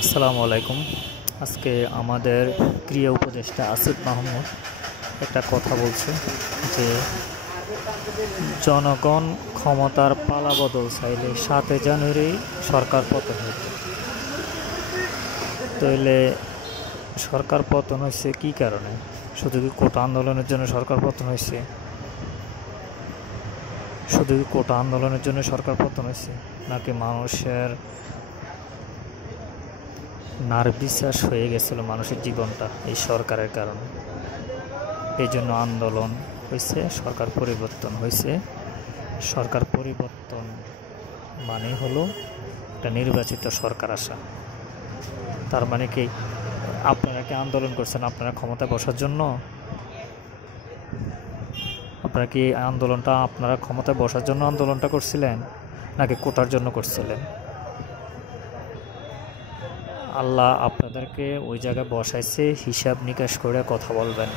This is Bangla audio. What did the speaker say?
আসসালামু আলাইকুম। আজকে আমাদের প্রিয় উপদেষ্টা আসিফ মাহমুদ একটা কথা বলছে যে জনগণ ক্ষমতার পালাবদল চাইলে 7 জানুয়ারি সরকার পতন হইত। তাইলে সরকার পতন হয়েছে কী কারণে? শুধু কি কোটা আন্দোলনের জন্য সরকার পতন হয়েছে? শুধু কি কোটা আন্দোলনের জন্য সরকার পতন হয়েছে, নাকি মানুষের নার্ভিসাস হয়ে গেছিল মানুষের জীবনটা এই সরকারের কারণে? এই জন্য আন্দোলন হয়েছে, সরকার পরিবর্তন হয়েছে। সরকার পরিবর্তন মানে হলো একটা নির্বাচিত সরকার আসা। তার মানে কি আপনারা কি আন্দোলন করছেন আপনারা ক্ষমতায় বসার জন্য? আপনারা কি আন্দোলনটা আপনারা ক্ষমতায় বসার জন্য আন্দোলনটা করছিলেন, নাকি কোটার জন্য করছিলেন? আল্লাহ আপনাদেরকে ওই জায়গায় বসাইছে, হিসাব নিকাশ করে কথা বলবেন।